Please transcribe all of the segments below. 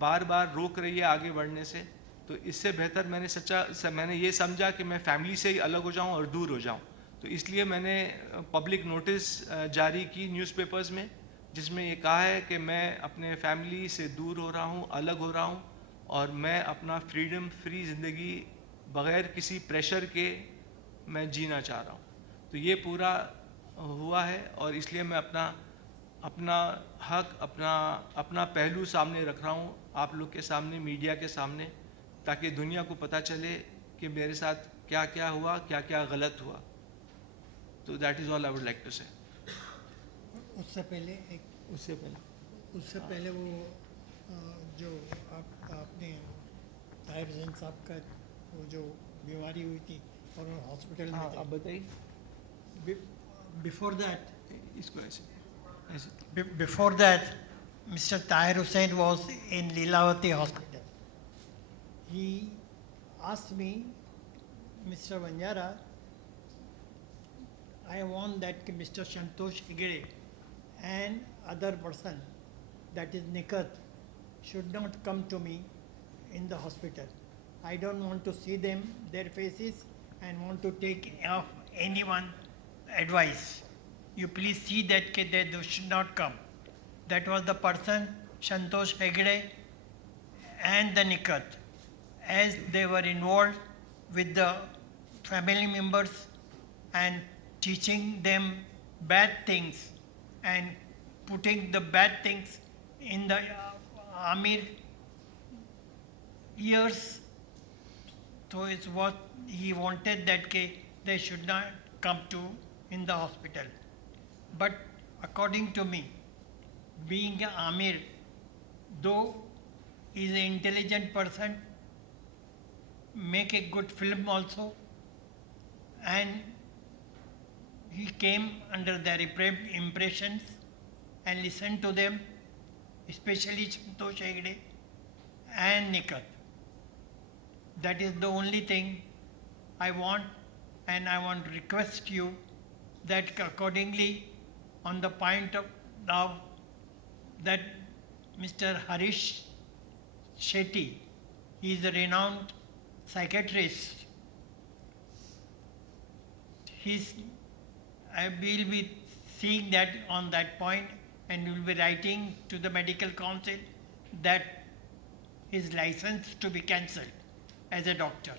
बार बार रोक रही है आगे बढ़ने से, तो इससे बेहतर मैंने ये समझा कि मैं फैमिली से ही अलग हो जाऊं और दूर हो जाऊं। तो इसलिए मैंने पब्लिक नोटिस जारी की न्यूज़पेपर्स में, जिसमें ये कहा है कि मैं अपने फैमिली से दूर हो रहा हूँ, अलग हो रहा हूँ, और मैं अपना फ्री ज़िंदगी बग़ैर किसी प्रेशर के मैं जीना चाह रहा हूँ। तो ये पूरा हुआ है, और इसलिए मैं अपना अपना हक, अपना अपना पहलू सामने रख रहा हूँ आप लोग के सामने, मीडिया के सामने, ताकि दुनिया को पता चले कि मेरे साथ क्या क्या हुआ, क्या क्या गलत हुआ। तो that is all I would like to say. उससे पहले एक उससे पहले उससे पहले वो जो आपने ताहिर हुसैन साहब का वो जो बीमारी हुई थी और वो हॉस्पिटल में थे, आप बताइए। बिफोर दैट इसको ऐसे before that, Mr. Tahir Hussain was in Leelavati Hospital. He asked me, Mr. Banjara, I want that Mr. Santosh Hegde and other person, that is Nikat, should not come to me in the hospital. I don't want to see them, their faces, and want to take off anyone advice. You please see that they should not come. That was the person, Santosh Hegde and the Nikat, as they were involved with the family members and teaching them bad things and putting the bad things in the Amir ears. So it's what he wanted, that they should not come to in the hospital. But according to me, being a Amir, though he is an intelligent person, make a good film also, and he came under their impressions and listened to them, especially Santosh Hegde and Nikat. That is the only thing I want, and I want to request you that accordingly, on the point of now that Mr. Harish Shetty, he is a renowned psychiatrist. I will be seeing that on that point, and will be writing to the medical council that his license to be cancelled as a doctor.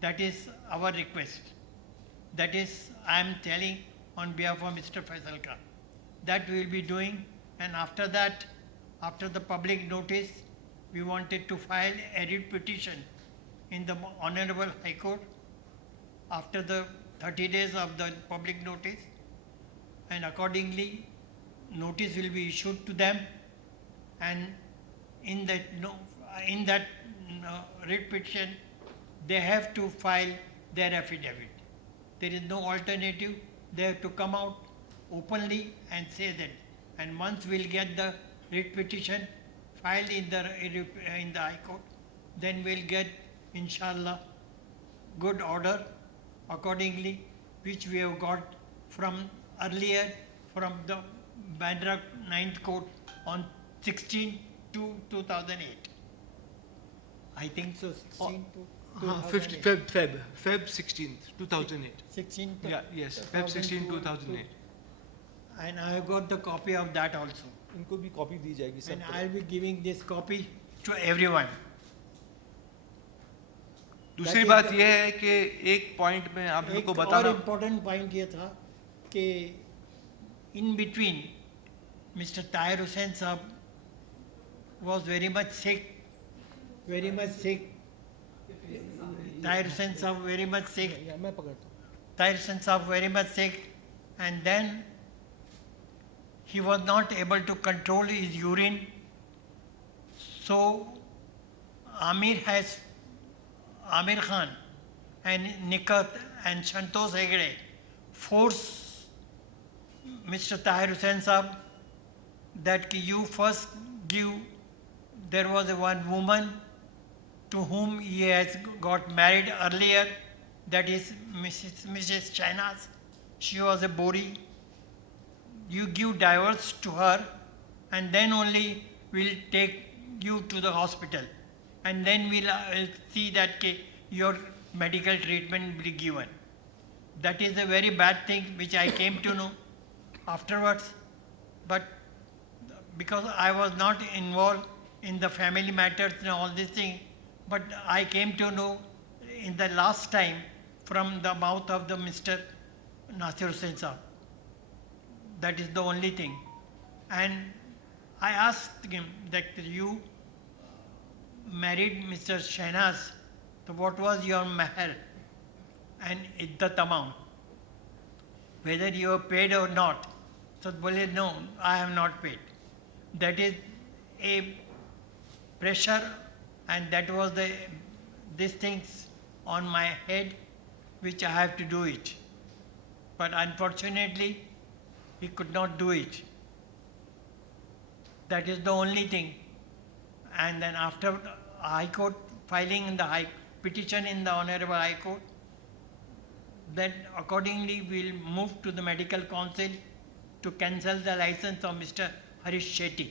That is our request. That is, I am telling on behalf of Mr. Faisal Khan. That we will be doing, and after that, after the public notice, we wanted to file a writ petition in the Honorable High Court after the 30 days of the public notice, and accordingly, notice will be issued to them, and in that writ petition, they have to file their affidavit. There is no alternative. They have to come out openly and say that. And once we'll get the writ petition filed in the High Court, then we'll get, inshallah, good order accordingly, which we have got from earlier from the Bandra 9th Court on 16 to 2008. I think so, 16 to 2008. Feb 16th 2008. 16 to Yeah, yes, Feb 16 2008. And I have got the copy of that also. इनको भी कॉपी दी जाएगी And सब I'll be giving this copy to everyone. दूसरी बात यह है कि एक पॉइंट में आप लोग को एक और बताना, इम्पोर्टेंट पॉइंट ये था कि इन बिटवीन मिस्टर ताहिर हुसैन साहब was very much sick. Tahir Hussain Saab very much sick. मैं पकड़ता हूँ Tahir Hussain Saab very much sick, and then he was not able to control his urine. So Amir Khan and Nikat and Santosh Hegde forced Mr. Tahir Hussain Saab that you first give. There was one woman to whom he has got married earlier, that is Mrs. Shahnaz. She was a Bori. You give divorce to her, and then only we'll take you to the hospital, and then we'll see that your medical treatment will be given. That is a very bad thing which I came to know afterwards. But because I was not involved in the family matters and all these things, but I came to know in the last time from the mouth of the Mr. Nasir Hussain Saab. That is the only thing. And I asked him that you married Mr. Shahnaz, so what was your mahar and iddat amount? Whether you are paid or not. So bole, no, I have not paid. That is a pressure, and that was these things on my head which I have to do it. But unfortunately, he could not do it. That is the only thing. And then after High Court filing in the petition in the Honorable High Court, then accordingly we'll move to the Medical Council to cancel the license of Mr. Harish Shetty,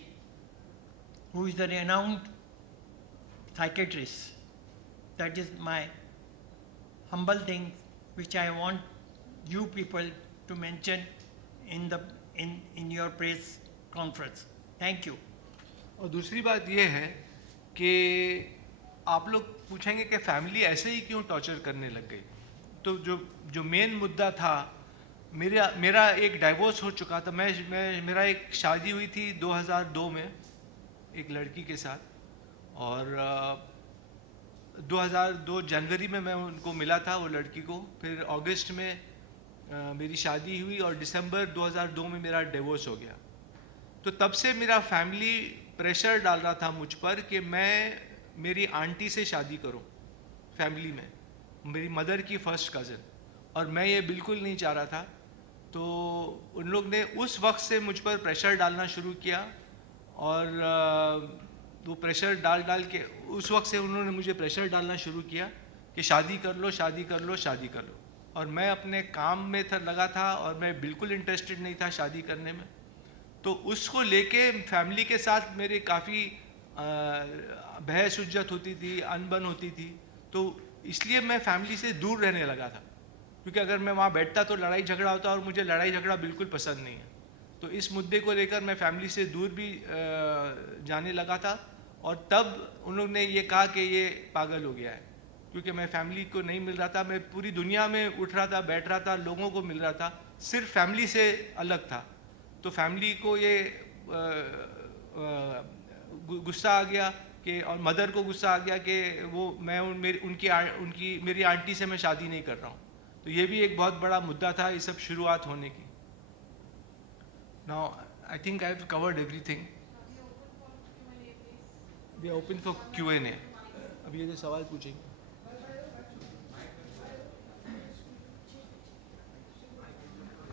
who is the renowned psychiatrist. That is my humble thing which I want you people to mention in your press conference. Thank you. और दूसरी बात ये है कि आप लोग पूछेंगे कि फैमिली ऐसे ही क्यों टॉर्चर करने लग गई। तो जो मेन मुद्दा था, मेरा एक डाइवोर्स हो चुका था। मेरा एक शादी हुई थी 2002 में एक लड़की के साथ, और 2002 जनवरी में मैं उनको मिला था, वो लड़की को। फिर अगस्त में मेरी शादी हुई और दिसंबर 2002 में मेरा डिवोर्स हो गया। तो तब से मेरा फैमिली प्रेशर डाल रहा था मुझ पर कि मैं मेरी आंटी से शादी करूं फैमिली में, मेरी मदर की फर्स्ट कज़न, और मैं ये बिल्कुल नहीं चाह रहा था। तो उन लोग ने उस वक्त से मुझ पर प्रेशर डालना शुरू किया, और वो प्रेशर डाल के उस वक्त से उन्होंने मुझे प्रेशर डालना शुरू किया कि शादी कर लो, शादी कर लो, शादी कर लो। और मैं अपने काम में लगा था और मैं बिल्कुल इंटरेस्टेड नहीं था शादी करने में। तो उसको लेके फैमिली के साथ मेरे काफ़ी बहस उज्जत होती थी, अनबन होती थी। तो इसलिए मैं फैमिली से दूर रहने लगा था, क्योंकि अगर मैं वहाँ बैठता तो लड़ाई झगड़ा होता, और मुझे लड़ाई झगड़ा बिल्कुल पसंद नहीं है। तो इस मुद्दे को लेकर मैं फैमिली से दूर भी जाने लगा था। और तब उन लोगों ने ये कहा कि ये पागल हो गया है, क्योंकि मैं फैमिली को नहीं मिल रहा था। मैं पूरी दुनिया में उठ रहा था, बैठ रहा था, लोगों को मिल रहा था, सिर्फ फैमिली से अलग था। तो फैमिली को ये गुस्सा आ गया कि, और मदर को गुस्सा आ गया कि मेरी आंटी से मैं शादी नहीं कर रहा हूँ। तो ये भी एक बहुत बड़ा मुद्दा था ये सब शुरुआत होने की। Now I think I have covered everything. We are open for Q&A। अभी ये जो सवाल पूछेंगे।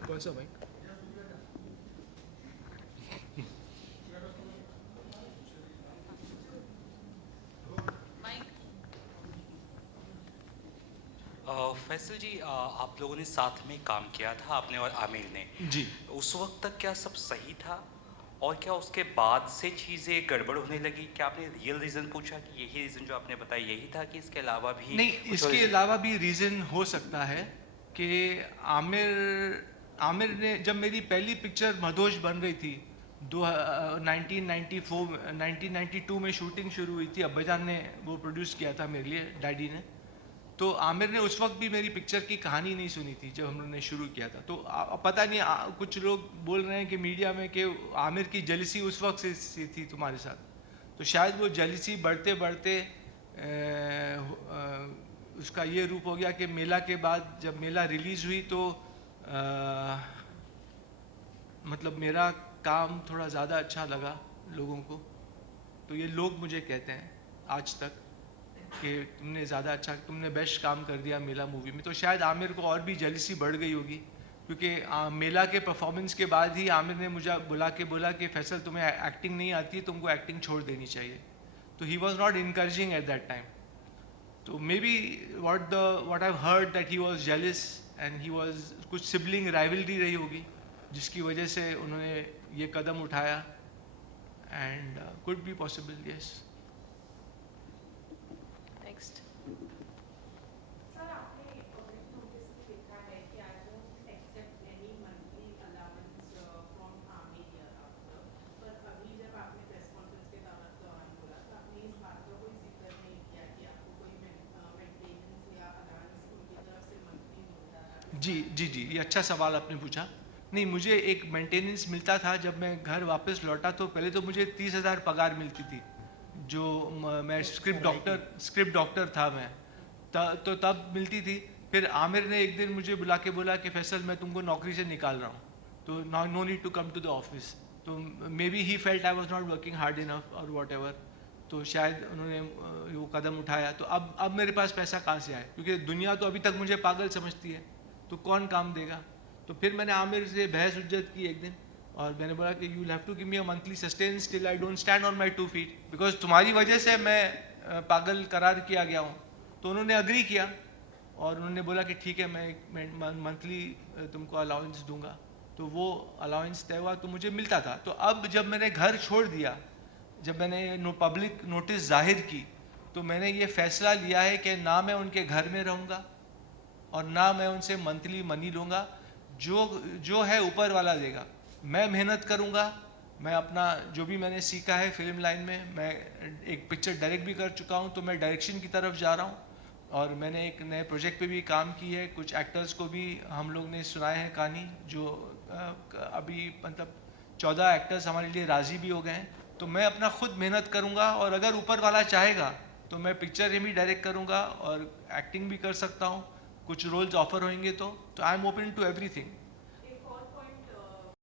कौन सा भाई? फैसल जी, आप लोगों ने साथ में काम किया था, आपने और आमिर ने जी। उस वक्त तक क्या सब सही था, और क्या उसके बाद से चीज़ें गड़बड़ होने लगी? क्या आपने रियल रीज़न पूछा कि यही रीज़न जो आपने बताया यही था, कि इसके अलावा भी नहीं, इसके अलावा भी रीज़न हो सकता है कि आमिर ने, जब मेरी पहली पिक्चर मधोश बन रही थी 1992 में शूटिंग शुरू हुई थी, अब्बाजान ने वो प्रोड्यूस किया था मेरे लिए, डैडी ने। तो आमिर ने उस वक्त भी मेरी पिक्चर की कहानी नहीं सुनी थी जब हम लोगों ने शुरू किया था। तो पता नहीं, कुछ लोग बोल रहे हैं कि मीडिया में कि आमिर की जेलसी उस वक्त से थी तुम्हारे साथ। तो शायद वो जेलसी बढ़ते बढ़ते उसका ये रूप हो गया कि मेला के बाद जब मेला रिलीज़ हुई तो मतलब मेरा काम थोड़ा ज़्यादा अच्छा लगा लोगों को। तो ये लोग मुझे कहते हैं आज तक कि तुमने ज़्यादा अच्छा, तुमने बेस्ट काम कर दिया मेला मूवी में। तो शायद आमिर को और भी जेलसी बढ़ गई होगी, क्योंकि मेला के परफॉर्मेंस के बाद ही आमिर ने मुझे बोला कि फैसल तुम्हें एक्टिंग नहीं आती है, तुमको एक्टिंग छोड़ देनी चाहिए। तो he was not encouraging at that time. तो maybe what I heard that he was jealous and he was, कुछ सिबलिंग राइवलरी रही होगी जिसकी वजह से उन्होंने ये कदम उठाया। and could be possible, yes. Next. Sir आपने पब्लिक नोटिस में लिखा है कि I don't accept any monthly allowance from army year after, पर अभी जब आपने प्रेस कॉन्फ्रेंस के दौरान बोला तो आपने इस बात का कोई जिक्र नहीं किया कि आपको कोई मेंटेनेंस या अलाउंस उनकी तरफ से मंथली मिलता था। जी, ये अच्छा सवाल आपने पूछा। नहीं, मुझे एक मेंटेनेंस मिलता था जब मैं घर वापस लौटा, तो पहले तो मुझे 30,000 पगार मिलती थी, जो मैं स्क्रिप्ट डॉक्टर था मैं, तो तब मिलती थी। फिर आमिर ने एक दिन मुझे बुला के बोला कि फैसल मैं तुमको नौकरी से निकाल रहा हूँ, तो no need to come to the office. तो maybe he felt I was not working hard enough और वॉट एवर, तो शायद उन्होंने वो कदम उठाया। तो अब मेरे पास पैसा कहाँ से आए, क्योंकि दुनिया तो अभी तक मुझे पागल समझती है, तो कौन काम देगा। तो फिर मैंने आमिर से बहस उज्जत की एक दिन, और मैंने बोला कि you will have to give me a monthly sustenance till I don't stand on my 2 feet, because तुम्हारी वजह से मैं पागल करार किया गया हूँ। तो उन्होंने अग्री किया और उन्होंने बोला कि ठीक है, मैं मंथली तुमको अलाउंस दूंगा। तो वो अलाउंस तय हुआ, तो मुझे मिलता था। तो अब जब मैंने घर छोड़ दिया, जब मैंने पब्लिक नोटिस जाहिर की, तो मैंने ये फैसला लिया है कि ना मैं उनके घर में रहूँगा और ना मैं उनसे मंथली मनी लूँगा। जो है ऊपर वाला देगा। मैं मेहनत करूँगा, मैं अपना जो भी मैंने सीखा है फिल्म लाइन में, मैं एक पिक्चर डायरेक्ट भी कर चुका हूँ, तो मैं डायरेक्शन की तरफ जा रहा हूँ, और मैंने एक नए प्रोजेक्ट पे भी काम की है। कुछ एक्टर्स को भी हम लोग ने सुनाए हैं कहानी, जो अभी मतलब 14 एक्टर्स हमारे लिए राज़ी भी हो गए हैं। तो मैं अपना खुद मेहनत करूँगा, और अगर ऊपर वाला चाहेगा तो मैं पिक्चर भी डायरेक्ट करूँगा और एक्टिंग भी कर सकता हूँ। कुछ रोल्स ऑफर होंगे तो I am open to everything.